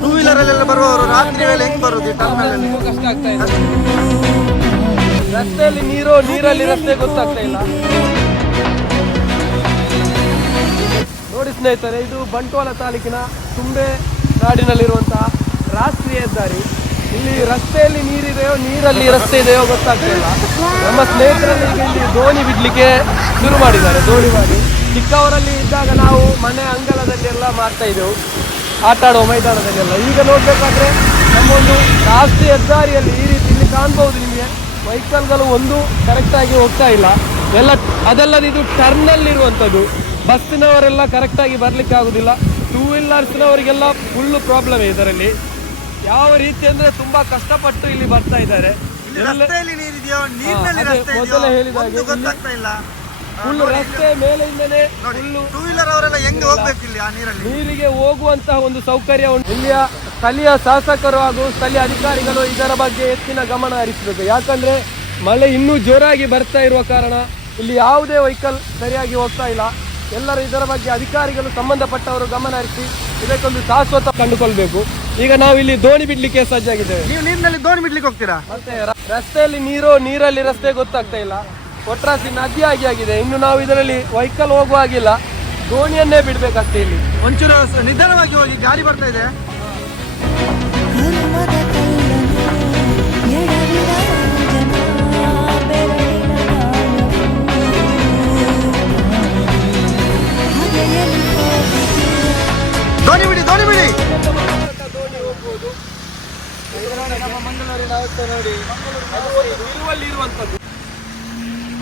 Two ವೀಲರಲ್ಲೆಲ್ಲ ಬರುವವರು ರಾತ್ರಿ ವೇಳೆ ಹೆಂಗ್ ಬರುದು ಕಷ್ಟ ಆಗ್ತಾ ಇದೆ. ರಸ್ತೆಯಲ್ಲಿ ನೀರು ನೀರಲ್ಲಿ ರಸ್ತೆ ಗೊತ್ತಾಗ್ತಾ ಇಲ್ಲ. ನೋಡಿ ಸ್ನೇಹಿತರೆ ಇದು ಬಂಟ್ವಾಳ ತಾಲೂಕಿನ ತುಂಬೆ ನಾಡಿನಲ್ಲಿರುವಂತಹ ರಾಷ್ಟ್ರೀಯ ಹೆದ್ದಾರಿ. ಇಲ್ಲಿ ರಸ್ತೆಯಲ್ಲಿ ನೀರಿದೆಯೋ ನೀರಲ್ಲಿ ರಸ್ತೆ ಇದೆಯೋ ಗೊತ್ತಾಗ್ತಾ ಇಲ್ಲ. ನಮ್ಮ ಸ್ನೇಹಿತರಲ್ಲಿ ಇಲ್ಲಿ ದೋಣಿ ಬಿಡ್ಲಿಕ್ಕೆ ಶುರು ಮಾಡಿದ್ದಾರೆ ದೋಣಿ ಮಾಡಿ. ಚಿಕ್ಕವರಲ್ಲಿ ಇದ್ದಾಗ ನಾವು ಮನೆ ಅಂಗಳದಲ್ಲಿ ಎಲ್ಲ ಮಾಡ್ತಾ ಇದ್ದೆವು. ಆಟ ಆಡುವ ಮೈದಾನದಲ್ಲೆಲ್ಲ. ಈಗ ನೋಡ್ಬೇಕಾದ್ರೆ ನಮ್ಮೊಂದು ರಾಷ್ಟ್ರೀಯ ಹೆದ್ದಾರಿಯಲ್ಲಿ ಈ ರೀತಿ ಇಲ್ಲಿ ಕಾಣ್ಬಹುದು ನಿಮಗೆ. ವೆಹಿಕಲ್ಗಳು ಒಂದು ಕರೆಕ್ಟಾಗಿ ಹೋಗ್ತಾ ಇಲ್ಲ. ಎಲ್ಲ ಅದಲ್ಲದೆ ಇದು ಟರ್ನಲ್ಲಿ ಇರುವಂಥದ್ದು. ಬಸ್ಸಿನವರೆಲ್ಲ ಕರೆಕ್ಟಾಗಿ ಬರ್ಲಿಕ್ಕೆ ಆಗುದಿಲ್ಲ. ಟೂ ವೀಲರ್ಸ್ನವರಿಗೆಲ್ಲ ಫುಲ್ ಪ್ರಾಬ್ಲಮ್ ಇದರಲ್ಲಿ. ಯಾವ ರೀತಿ ಅಂದ್ರೆ ತುಂಬಾ ಕಷ್ಟಪಟ್ಟು ಇಲ್ಲಿ ಬರ್ತಾ ಇದ್ದಾರೆ. ಮೊದಲೇ ಇದೆಯೋ? ಹೇಳಿದ ಹಾಗೆ ಇಲ್ಲ. ಫುಲ್ ರಸ್ತೆ ಮೇಲಿಂದನೇ ಟೂ ವೀಲರ್ ಅವರೆಲ್ಲ ಹೆಂಗ್ ಹೋಗ್ಬೇಕು ಇಲ್ಲಿ ಆ ನೀರಲ್ಲಿ? ನೀರಿಗೆ ಹೋಗುವಂತಹ ಒಂದು ಸೌಕರ್ಯ ಉಂಟು. ಇಲ್ಲಿಯ ಸ್ಥಳೀಯ ಶಾಸಕರು ಹಾಗೂ ಸ್ಥಳೀಯ ಅಧಿಕಾರಿಗಳು ಇದರ ಬಗ್ಗೆ ಹೆಚ್ಚಿನ ಗಮನ ಹರಿಸಬೇಕು. ಯಾಕಂದ್ರೆ ಮಳೆ ಇನ್ನೂ ಜೋರಾಗಿ ಬರ್ತಾ ಇರುವ ಕಾರಣ ಇಲ್ಲಿ ಯಾವುದೇ ವೆಹಿಕಲ್ ಸರಿಯಾಗಿ ಹೋಗ್ತಾ ಇಲ್ಲ. ಎಲ್ಲರೂ ಇದರ ಬಗ್ಗೆ ಅಧಿಕಾರಿಗಳು ಸಂಬಂಧಪಟ್ಟವರು ಗಮನ ಹರಿಸಿ ಇದಕ್ಕೊಂದು ಶಾಶ್ವತ ಕಂಡುಕೊಳ್ಬೇಕು. ಈಗ ನಾವು ಇಲ್ಲಿ ದೋಣಿ ಬಿಡ್ಲಿಕ್ಕೆ ಸಜ್ಜಾಗಿದ್ದೇವೆ ನೀವು ನೀರಿನಲ್ಲಿ ದೋಣಿ ಬಿಡ್ಲಿಕ್ಕೆ ಹೋಗ್ತೀರಾ? ಮತ್ತೆ ರಸ್ತೆಯಲ್ಲಿ ನೀರು ನೀರಲ್ಲಿ ರಸ್ತೆ ಗೊತ್ತಾಗ್ತಾ ಇಲ್ಲ. ಒಟ್ರಾಸಿ ನದಿ ಆಗಿ ಆಗಿದೆ ಇನ್ನು ನಾವು ಇದರಲ್ಲಿ ವೆಹಿಕಲ್ ಹೋಗುವ ಹಾಗಿಲ್ಲ ದೋಣಿಯನ್ನೇ ಬಿಡ್ಬೇಕಷ್ಟೇ ಇಲ್ಲಿ ಒಂಚೂರು ನಿಧಾನವಾಗಿ ಹೋಗಿ ಗಾಡಿ ಬರ್ತಾ ಇದೆ ದೋಣಿ ಬಿಡಿ ದೋಣಿ ಬಿಡಿ ದೋಣಿ ಹೋಗ್ಬೋದು ನಮ್ಮ ಮಂಗಳೂರಿನ ಅವಸ್ಥೆ ನೋಡಿ ಮಂಗಳೂರು ಇರುವಂತದ್ದು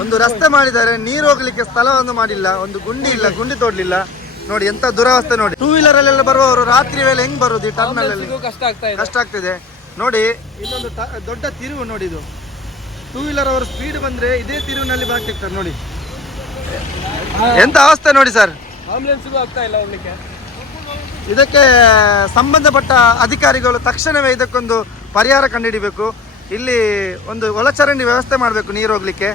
ಒಂದು ರಸ್ತೆ ಮಾಡಿದ್ದಾರೆ ನೀರು ಹೋಗ್ಲಿಕ್ಕೆ ಸ್ಥಳವನ್ನು ಮಾಡಿಲ್ಲ ಒಂದು ಗುಂಡಿ ಇಲ್ಲ ಗುಂಡಿ ತೋಡ್ಲಿಲ್ಲ. ನೋಡಿ ಎಂತ ದುರಾವಸ್ಥೆ ನೋಡಿ. ಟೂ ವೀಲರ್ ಅಲ್ಲೆಲ್ಲ ಬರುವವರು ರಾತ್ರಿ ವೇಳೆ ಹೆಂಗ್ ಬರುದು ಈ ಟರ್ನಲ್ ಅಲ್ಲಿ? ಕಷ್ಟ ಆಗ್ತಾ ಕಷ್ಟ ಆಗ್ತಿದೆ. ನೋಡಿ ಇನ್ನೊಂದು ದೊಡ್ಡ ತಿರುವು ನೋಡಿ ಇದು. ಟೂ ವೀಲರ್ ಅವರು ಸ್ಪೀಡ್ ಬಂದ್ರೆ ಇದೇ ತಿರುವಿನಲ್ಲಿ ಬರ್ತಿರ್ತಾರೆ ನೋಡಿ. ಎಂತ ಅವಸ್ಥೆ ನೋಡಿ ಸರ್ ಆಂಬುಲೆನ್ಸ್ ಆಗ್ತಾ ಇಲ್ಲ ಹೋಗ್ಲಿಕ್ಕೆ ಇದಕ್ಕೆ ಸಂಬಂಧಪಟ್ಟ ಅಧಿಕಾರಿಗಳು ತಕ್ಷಣವೇ ಇದಕ್ಕೊಂದು ಪರಿಹಾರ ಕಂಡುಹಿಡಿಬೇಕು. ಇಲ್ಲಿ ಒಂದು ಒಳಚರಂಡಿ ವ್ಯವಸ್ಥೆ ಮಾಡಬೇಕು ನೀರು ಹೋಗ್ಲಿಕ್ಕೆ.